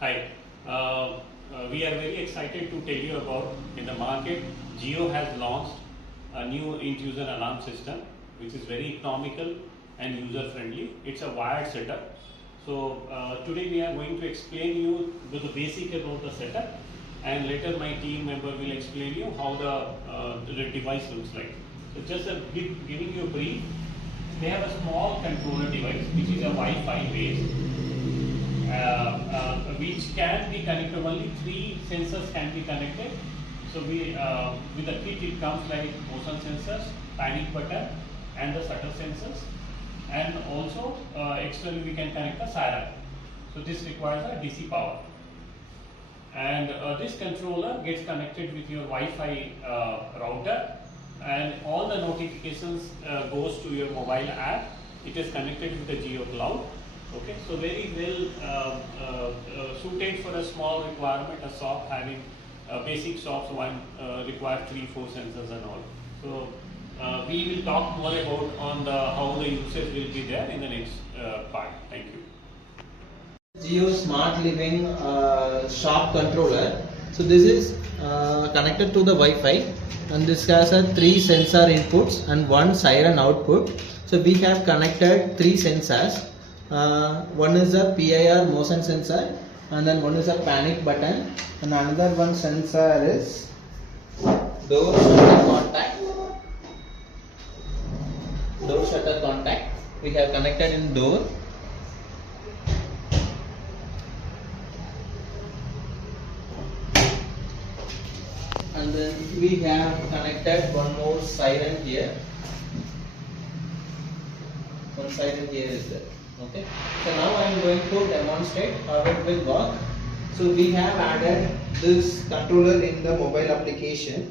Hi, we are very excited to tell you about in the market. Jio has launched a new intrusion alarm system which is very economical and user friendly. It's a wired setup. So today we are going to explain you the basic about the setup, and later my team member will explain you how the device looks like. So just giving you a brief, they have a small controller device which is a Wi-Fi based. Which can be connected, only 3 sensors can be connected. So we with the kit it comes like motion sensors, panic button and the shutter sensors, and also externally we can connect the siren. So this requires a DC power, and this controller gets connected with your Wi-Fi router, and all the notifications goes to your mobile app. It is connected with the Jio Cloud. Okay, so very well suited for a small requirement, a shop having basic shops, one require 3-4 sensors and all. So we will talk more about on the how the usage will be there in the next part. Thank you. Jio Smart Living shop controller. So this is connected to the Wi-Fi, and this has a 3 sensor inputs and 1 siren output. So we have connected 3 sensors. One is a PIR motion sensor, and then one is a panic button, and another one sensor is door shutter contact. Door shutter contact we have connected in door. And then we have connected one more siren here. One siren here is there. Okay, so now I am going to demonstrate how it will work. So we have added this controller in the mobile application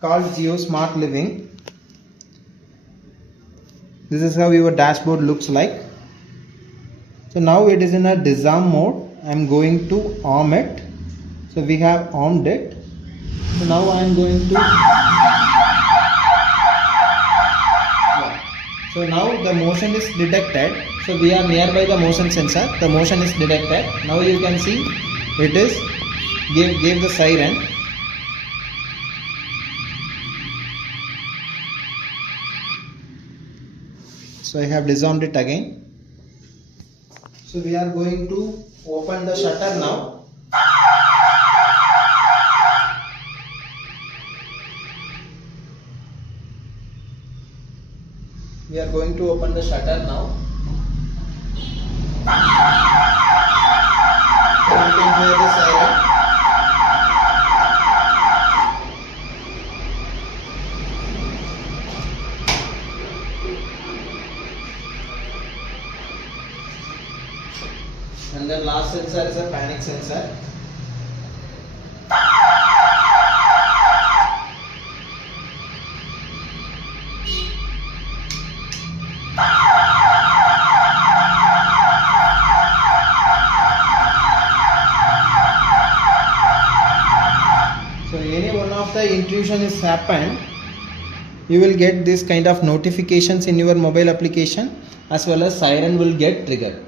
called Jio Smart Living. This is how your dashboard looks like. So now it is in a disarm mode. I am going to arm it. So we have armed it. So now I am going to So now the motion is detected. So we are nearby the motion sensor. The motion is detected. Now you can see it is gave the siren. So I have disarmed it again. So we are going to open the shutter now. We are going to open the shutter now. You can hear the siren. And the last sensor is a panic sensor. So any one of the intrusion is happened, you will get this kind of notifications in your mobile application, as well as siren will get triggered.